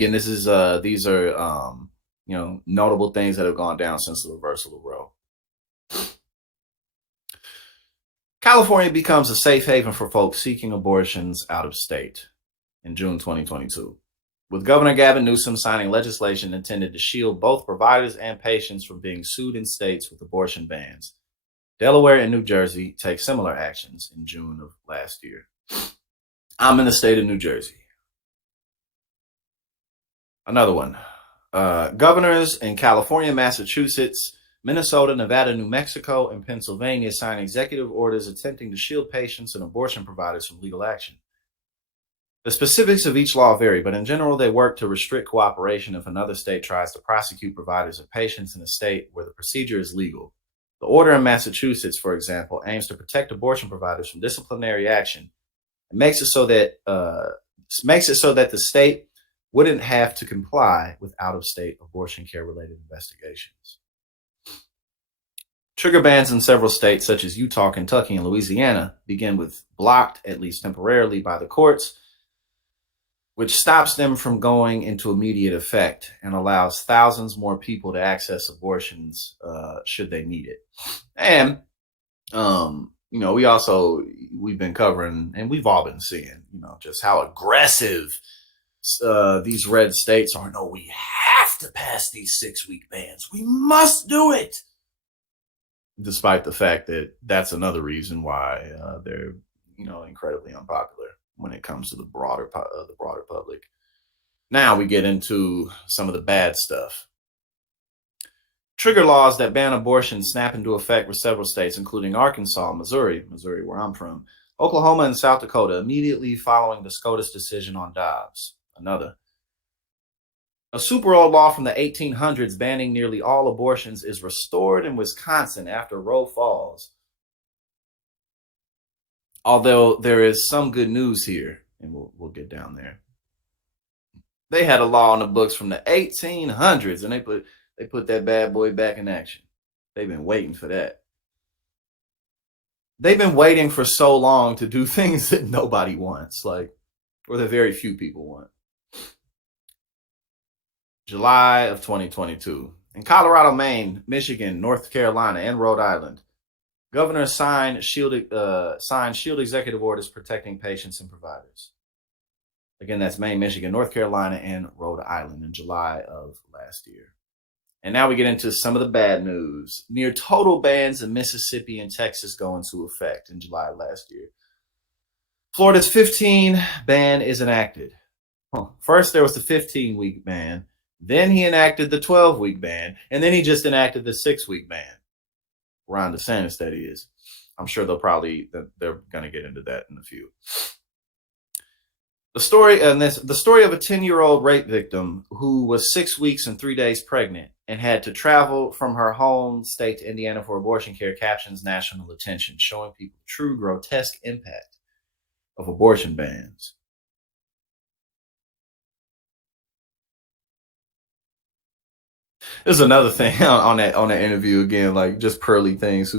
And this is these are notable things that have gone down since the reversal of Roe. California becomes a safe haven for folks seeking abortions out of state in June 2022, with Governor Gavin Newsom signing legislation intended to shield both providers and patients from being sued in states with abortion bans. Delaware and New Jersey take similar actions in June of last year. I'm in the state of New Jersey. Another one. Governors in California, Massachusetts, Minnesota, Nevada, New Mexico, and Pennsylvania sign executive orders attempting to shield patients and abortion providers from legal action. The specifics of each law vary, but in general, they work to restrict cooperation if another state tries to prosecute providers or patients in a state where the procedure is legal. The order in Massachusetts, for example, aims to protect abortion providers from disciplinary action and makes it so that the state wouldn't have to comply with out-of-state abortion care-related investigations. Trigger bans in several states, such as Utah, Kentucky, and Louisiana, begin with blocked, at least temporarily, by the courts, which stops them from going into immediate effect and allows thousands more people to access abortions should they need it. And, we've been covering, and we've all been seeing, just how aggressive these red states are. No, we have to pass these 6-week bans. We must do it. Despite the fact that that's another reason why they're, incredibly unpopular when it comes to the broader public. Now we get into some of the bad stuff. Trigger laws that ban abortion snap into effect with several states, including Arkansas, Missouri, where I'm from, Oklahoma, and South Dakota, immediately following the SCOTUS decision on Dobbs. Another. A super old law from the 1800s banning nearly all abortions is restored in Wisconsin after Roe falls. Although there is some good news here, and we'll get down there. They had a law in the books from the 1800s, and they put that bad boy back in action. They've been waiting for that. They've been waiting for so long to do things that nobody wants, or that very few people want. July of 2022. In Colorado, Maine, Michigan, North Carolina, and Rhode Island, governors signed shield executive orders protecting patients and providers. Again, that's Maine, Michigan, North Carolina, and Rhode Island in July of last year. And now we get into some of the bad news. Near total bans in Mississippi and Texas go into effect in July of last year. Florida's 15 ban is enacted. First, there was the 15-week ban. Then he enacted the 12-week ban, and then he just enacted the 6-week ban. Ron DeSantis, that is. I'm sure they're going to get into that in a few. The story of a 10-year-old rape victim who was 6 weeks and 3 days pregnant and had to travel from her home state to Indiana for abortion care captures national attention, showing people the true grotesque impact of abortion bans. There's another thing on that interview again, just pearly things.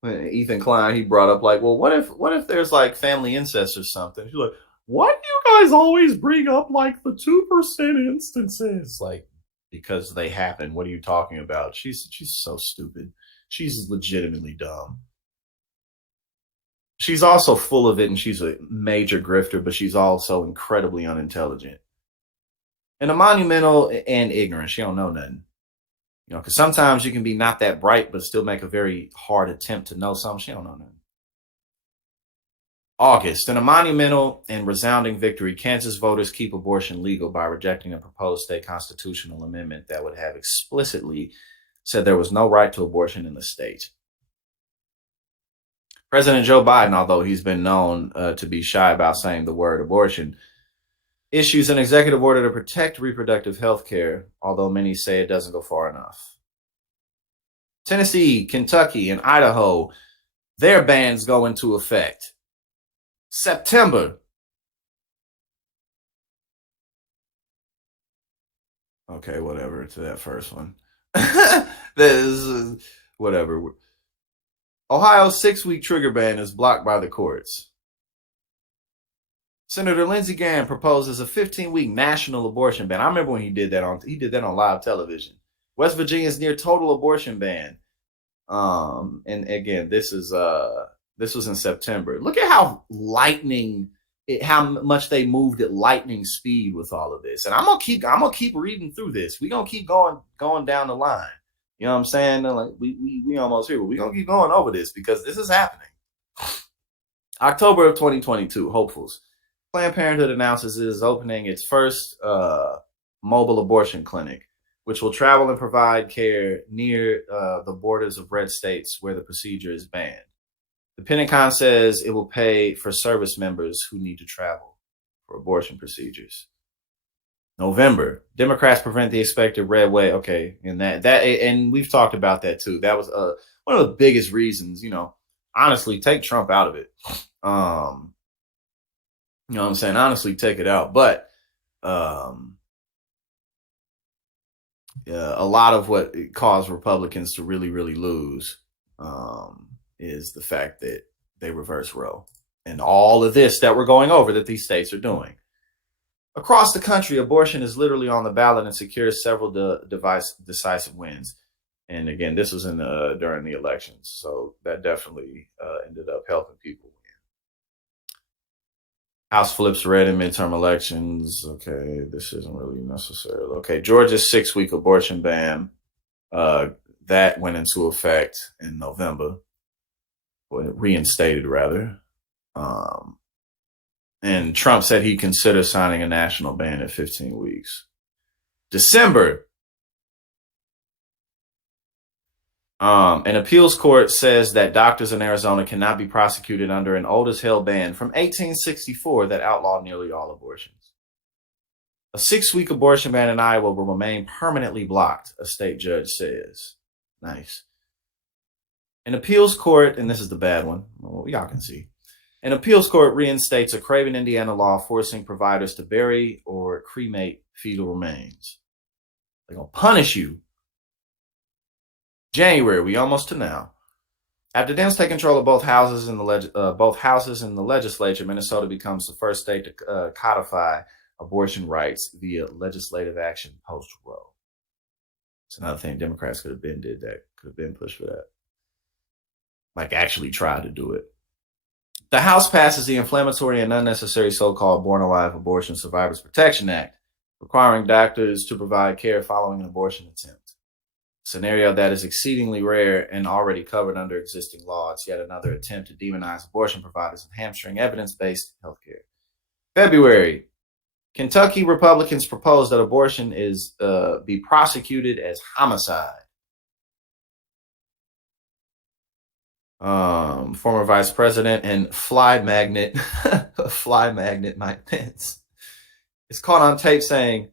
When Ethan Klein, he brought up well, what if there's family incest or something? She's like, why do you guys always bring up the 2% instances? Because they happen. What are you talking about? She's so stupid. She's legitimately dumb. She's also full of it, and she's a major grifter, but she's also incredibly unintelligent. And a monumental and ignorant. She don't know nothing. Because sometimes you can be not that bright, but still make a very hard attempt to know something. She don't know nothing. August. In a monumental and resounding victory, Kansas voters keep abortion legal by rejecting a proposed state constitutional amendment that would have explicitly said there was no right to abortion in the state. President Joe Biden, although he's been known to be shy about saying the word abortion, issues an executive order to protect reproductive health care, although many say it doesn't go far enough. Tennessee, Kentucky, and Idaho, their bans go into effect. September. Okay, whatever to that first one. Whatever. Ohio's 6-week trigger ban is blocked by the courts. Senator Lindsey Graham proposes a 15-week national abortion ban. I remember when he did that on live television. West Virginia's near total abortion ban. And again, this was in September. Look at how how much they moved at lightning speed with all of this. And I'm gonna keep reading through this. We're gonna keep going down the line. You know what I'm saying? Like we almost here, but we're gonna keep going over this because this is happening. October of 2022, hopefuls. Planned Parenthood announces it is opening its first mobile abortion clinic, which will travel and provide care near the borders of red states where the procedure is banned. The Pentagon says it will pay for service members who need to travel for abortion procedures. November, Democrats prevent the expected red wave. Okay, and and we've talked about that too. That was one of the biggest reasons. Honestly, take Trump out of it. You know what I'm saying? Honestly, take it out. But a lot of what caused Republicans to really, really lose is the fact that they reverse Roe and all of this that we're going over that these states are doing. Across the country, abortion is literally on the ballot and secures several decisive wins. And again, this was during the elections, so that definitely ended up helping people win. House flips red in midterm elections. Okay, this isn't really necessary. Okay, Georgia's 6-week abortion ban that went into effect in November, reinstated rather. And Trump said he'd consider signing a national ban in 15 weeks. December, an appeals court says that doctors in Arizona cannot be prosecuted under an old as hell ban from 1864 that outlawed nearly all abortions. A 6-week abortion ban in Iowa will remain permanently blocked, a state judge says. Nice. An appeals court, and this is the bad one, well, y'all can see. An appeals court reinstates a Craven, Indiana law forcing providers to bury or cremate fetal remains. They're going to punish you. January, we almost to now. After Dems take control of both houses in the legislature, Minnesota becomes the first state to codify abortion rights via legislative action post-Roe. It's another thing Democrats could have been pushed for that. Like actually try to do it. The House passes the inflammatory and unnecessary so-called Born Alive Abortion Survivors Protection Act, requiring doctors to provide care following an abortion attempt. A scenario that is exceedingly rare and already covered under existing law. It's yet another attempt to demonize abortion providers and hamstring evidence-based healthcare. February, Kentucky Republicans propose that abortion be prosecuted as homicide. Former Vice President and fly magnet Mike Pence is caught on tape saying,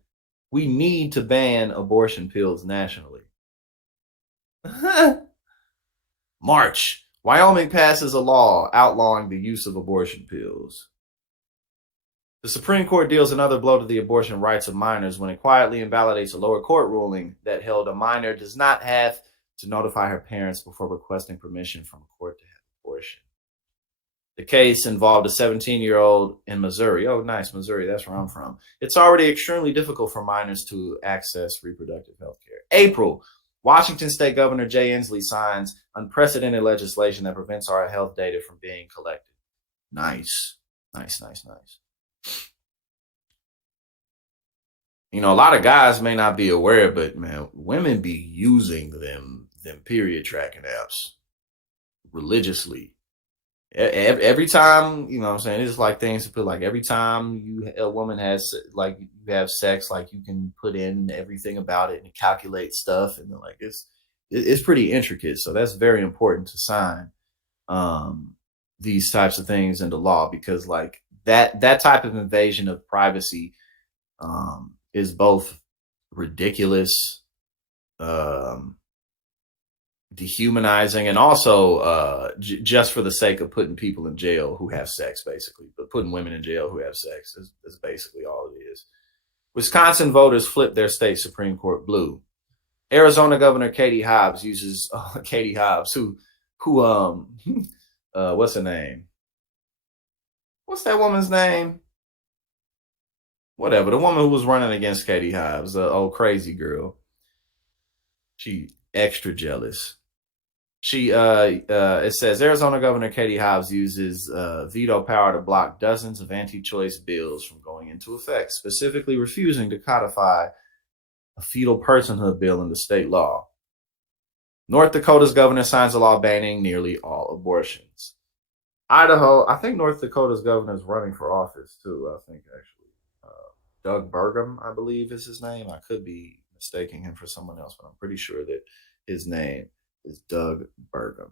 "We need to ban abortion pills nationally." March, Wyoming passes a law outlawing the use of abortion pills. The Supreme Court deals another blow to the abortion rights of minors when it quietly invalidates a lower court ruling that held a minor does not have to notify her parents before requesting permission from a court to have abortion. The case involved a 17-year-old in Missouri. Oh, nice, Missouri. That's where I'm from. It's already extremely difficult for minors to access reproductive health care. April, Washington State Governor Jay Inslee signs unprecedented legislation that prevents our health data from being collected. Nice. Nice. A lot of guys may not be aware, but man, women be using them period tracking apps religiously. Every time, you know what I'm saying? It's like things to put like every time a woman has like you have sex, like you can put in everything about it and calculate stuff, and like it's pretty intricate. So that's very important to sign these types of things into law, because like that type of invasion of privacy is both ridiculous, dehumanizing, and also just for the sake of putting people in jail who have sex, basically. But putting women in jail who have sex is basically all it is. Wisconsin voters flip their state Supreme Court blue. Arizona Governor Katie Hobbs uses Katie Hobbs, who what's her name? What's that woman's name? whatever. The woman who was running against Katie Hobbs, the old crazy girl, she extra jealous. It says Arizona Governor Katie Hobbs uses veto power to block dozens of anti-choice bills from going into effect, specifically refusing to codify a fetal personhood bill into state law. North Dakota's governor signs a law banning nearly all abortions. Idaho, I think North Dakota's governor is running for office too. I think actually, Doug Burgum, I believe is his name. I could be mistaking him for someone else, but I'm pretty sure that his name is Doug Burgum.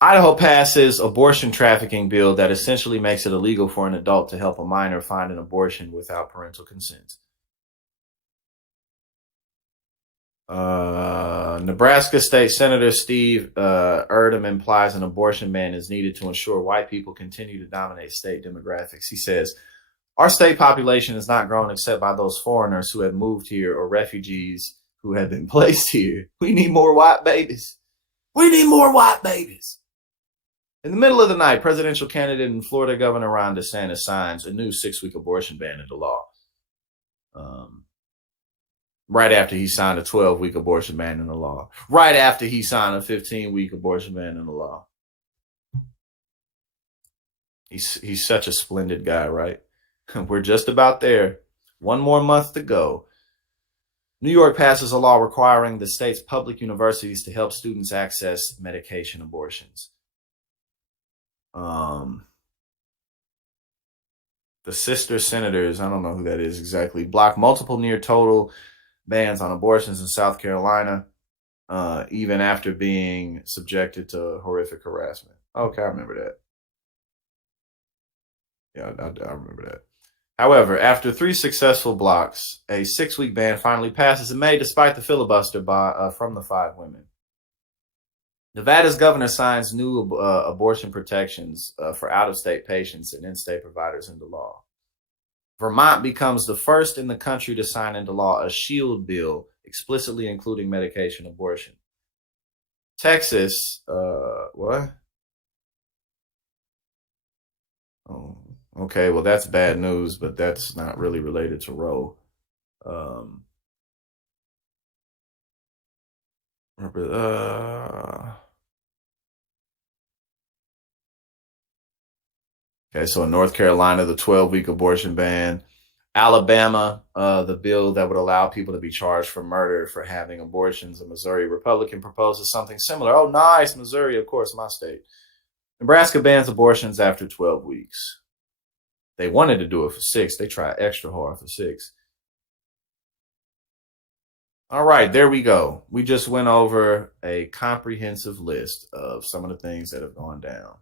Idaho passes abortion trafficking bill that essentially makes it illegal for an adult to help a minor find an abortion without parental consent. Nebraska State Senator Steve Erdem implies an abortion ban is needed to ensure white people continue to dominate state demographics. He says, our state population has not grown except by those foreigners who have moved here or refugees who have been placed here. We need more white babies. We need more white babies. In the middle of the night, presidential candidate and Florida Governor Ron DeSantis signs a new 6-week abortion ban into law. Right after he signed a 12-week abortion ban into law. Right after he signed a 15-week abortion ban into law. He's such a splendid guy, right? We're just about there. One more month to go. New York passes a law requiring the state's public universities to help students access medication abortions. The sister senators, I don't know who that is exactly, block multiple near total bans on abortions in South Carolina, even after being subjected to horrific harassment. Okay, I remember that. Yeah, I remember that. However, after 3 successful blocks, a 6-week ban finally passes in May, despite the filibuster from the 5 women. Nevada's governor signs new abortion protections for out-of-state patients and in-state providers into law. Vermont becomes the first in the country to sign into law a shield bill explicitly including medication abortion. Texas, what? Oh, okay, well, that's bad news, but that's not really related to Roe. Okay, so in North Carolina, the 12-week abortion ban. Alabama, the bill that would allow people to be charged for murder for having abortions. A Missouri Republican proposes something similar. Oh, nice. Missouri, of course, my state. Nebraska bans abortions after 12 weeks. They wanted to do it for 6. They tried extra hard for 6. All right, there we go. We just went over a comprehensive list of some of the things that have gone down.